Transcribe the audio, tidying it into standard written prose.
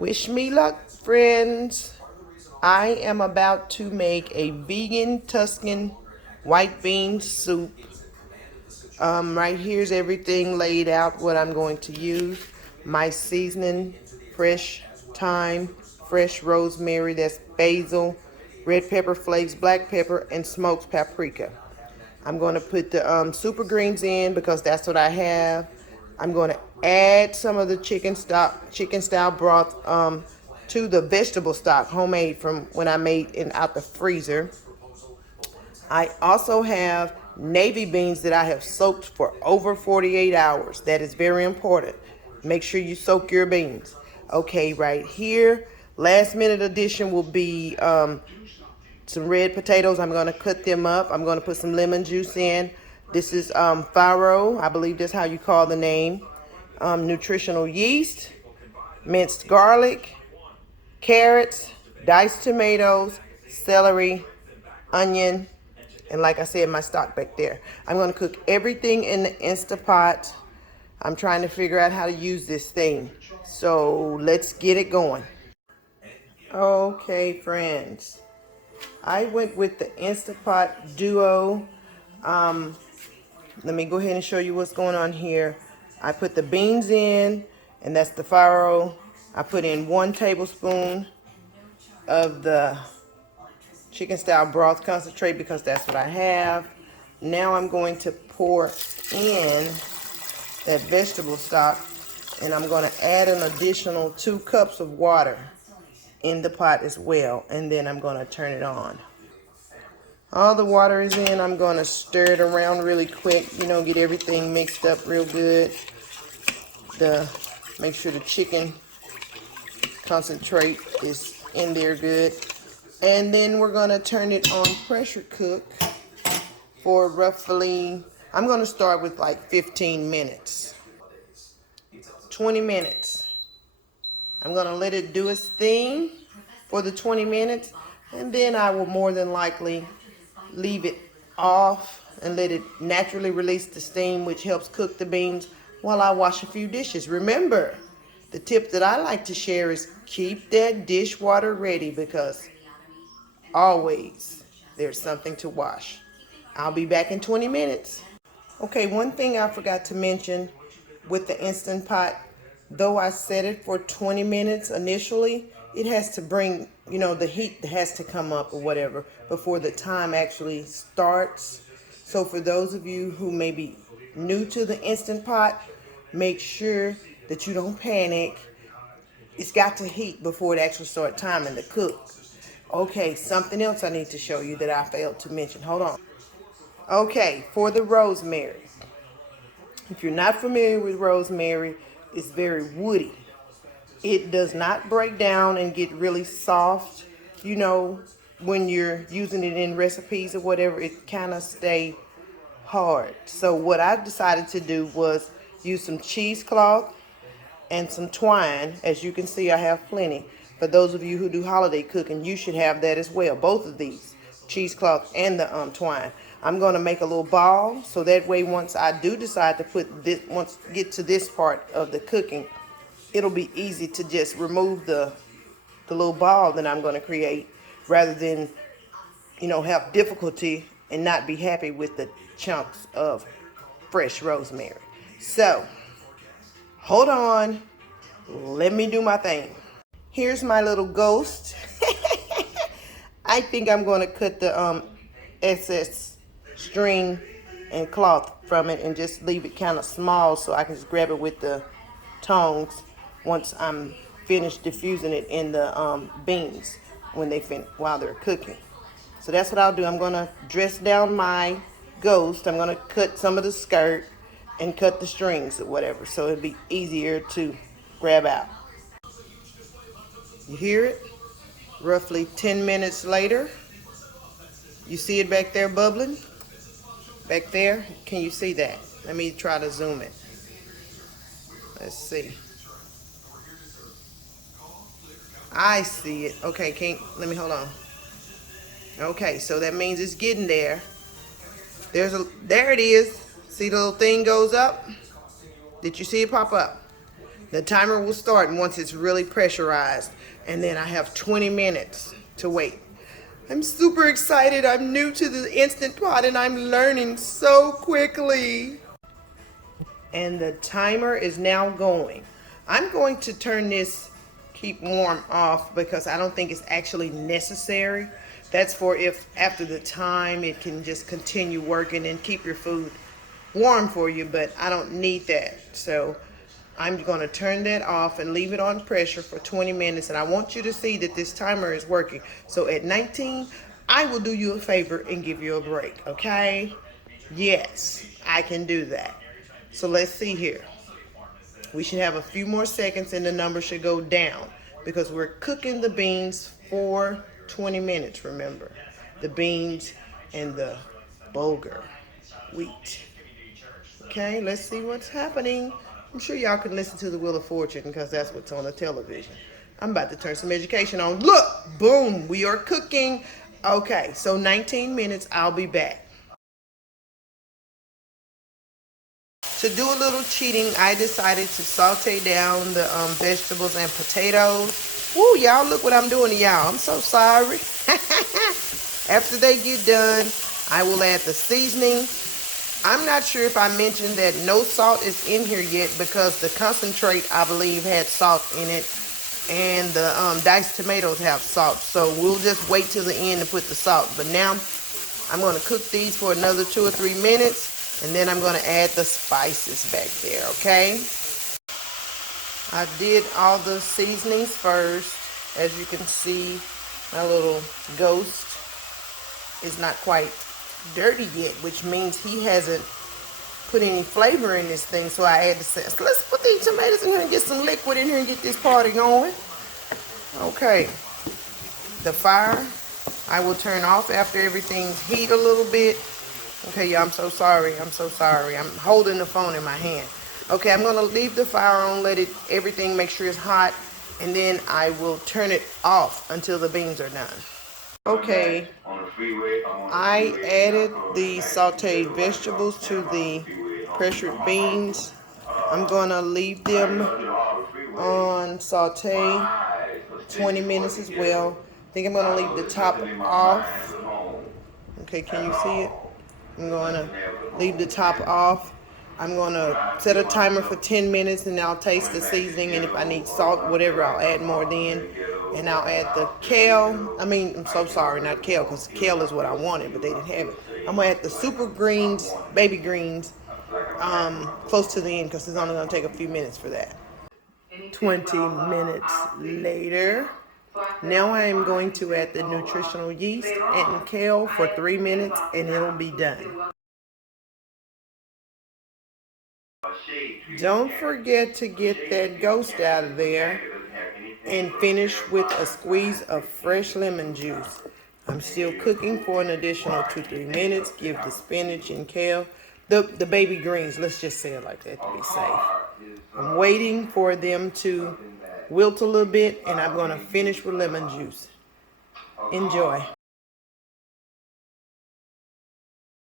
Wish me luck, friends. I am about to make a vegan Tuscan white bean soup. Right here's everything laid out, what I'm going to use. My seasoning, fresh thyme, fresh rosemary, that's basil, red pepper flakes, black pepper, and smoked paprika. I'm going to put the super greens in because that's what I have. I'm going to add some of the chicken style broth to the vegetable stock, homemade from when I made it out the freezer. I also have navy beans that I have soaked for over 48 hours. That is very important. Make sure you soak your beans. Okay, right here, last minute addition will be some red potatoes. I'm going to cut them up. I'm going to put some lemon juice in. This is farro. I believe that's how you call the name. Nutritional yeast, minced garlic, carrots, diced tomatoes, celery, onion, and like I said, my stock back there. I'm going to cook everything in the Instapot. I'm trying to figure out how to use this thing. So let's get it going. Okay, friends. I went with the Instapot Duo. Let me go ahead and show you what's going on here. I put the beans in, and that's the farro. I put in 1 tablespoon of the chicken style broth concentrate because that's what I have. Now I'm going to pour in that vegetable stock, and I'm going to add an additional 2 cups of water in the pot as well, and then I'm going to turn it on. All the water is in. I'm going to stir it around really quick, get everything mixed up real good. Make sure the chicken concentrate is in there good. And then we're going to turn it on pressure cook for roughly, I'm going to start with like 15 minutes. 20 minutes. I'm going to let it do its thing for the 20 minutes. And then I will more than likely leave it off and let it naturally release the steam, which helps cook the beans while I wash a few dishes. Remember, the tip that I like to share is keep that dishwater ready because always there's something to wash. I'll be back in 20 minutes. Okay, one thing I forgot to mention with the Instant Pot, though I set it for 20 minutes initially, it has to bring, the heat has to come up or whatever before the time actually starts. So for those of you who may be new to the Instant Pot, make sure that you don't panic. It's got to heat before it actually starts timing to cook. Okay, something else I need to show you that I failed to mention. Hold on. Okay, for the rosemary. If you're not familiar with rosemary, it's very woody. It does not break down and get really soft. When you're using it in recipes or whatever, it kind of stay hard. So what I decided to do was use some cheesecloth and some twine. As you can see, I have plenty. For those of you who do holiday cooking, you should have that as well. Both of these, cheesecloth and the twine. I'm going to make a little ball so that way once I do decide to put this, get to this part of the cooking, it'll be easy to just remove the little ball that I'm going to create rather than, have difficulty and not be happy with the chunks of fresh rosemary. So, hold on. Let me do my thing. Here's my little ghost. I think I'm going to cut the excess string and cloth from it and just leave it kind of small so I can just grab it with the tongs once I'm finished diffusing it in the beans while they're cooking. So that's what I'll do. I'm going to dress down my ghost. I'm going to cut some of the skirt and cut the strings or whatever so it'll be easier to grab out. You hear it? Roughly 10 minutes later. You see it back there bubbling? Back there? Can you see that? Let me try to zoom it. Let's see. I see it. Okay, let me hold on. Okay, so that means it's getting there. There it is. See the little thing goes up? Did you see it pop up? The timer will start once it's really pressurized, and then I have 20 minutes to wait. I'm super excited. I'm new to the Instant Pot and I'm learning so quickly. And the timer is now going. I'm going to turn this keep warm off because I don't think it's actually necessary. That's for if after the time it can just continue working and keep your food warm for you, but I don't need that. So I'm going to turn that off and leave it on pressure for 20 minutes. And I want you to see that this timer is working. So at 19, I will do you a favor and give you a break, okay? Yes, I can do that. So let's see here. We should have a few more seconds and the number should go down because we're cooking the beans for 20 minutes, remember. The beans and the bulgur wheat. Okay, let's see what's happening. I'm sure y'all can listen to the Wheel of Fortune because that's what's on the television. I'm about to turn some education on. Look, boom, we are cooking. Okay, so 19 minutes, I'll be back. To do a little cheating, I decided to saute down the vegetables and potatoes. Woo, y'all, look what I'm doing to y'all. I'm so sorry. After they get done, I will add the seasoning. I'm not sure if I mentioned that no salt is in here yet because the concentrate, I believe, had salt in it. And the diced tomatoes have salt. So we'll just wait till the end to put the salt. But now I'm going to cook these for another 2 or 3 minutes. And then I'm going to add the spices back there, okay? I did all the seasonings first. As you can see, my little ghost is not quite dirty yet, which means he hasn't put any flavor in this thing. So I had to say, so let's put these tomatoes in here and get some liquid in here and get this party going. Okay. The fire, I will turn off after everything's heat a little bit. Okay, y'all, I'm so sorry. I'm so sorry. I'm holding the phone in my hand. Okay, I'm going to leave the fire on, let it everything make sure it's hot, and then I will turn it off until the beans are done. Okay, I added the sauteed vegetables to the pressured beans. I'm going to leave them on saute 20 minutes as well. I think I'm going to leave the top off. Okay, can you see it? I'm going to leave the top off. I'm going to set a timer for 10 minutes and I'll taste the seasoning, and if I need salt, whatever, I'll add more then. And I'll add the kale. I'm so sorry, not kale, because kale is what I wanted, but they didn't have it. I'm going to add the super greens, baby greens, close to the end because it's only going to take a few minutes for that. 20 minutes later. Now I am going to add the nutritional yeast and kale for 3 minutes and it'll be done. Don't forget to get that ghost out of there and finish with a squeeze of fresh lemon juice. I'm still cooking for an additional 2-3 minutes. Give the spinach and kale, the baby greens, let's just say it like that to be safe. I'm waiting for them to wilt a little bit and I'm going to finish with lemon juice. Enjoy.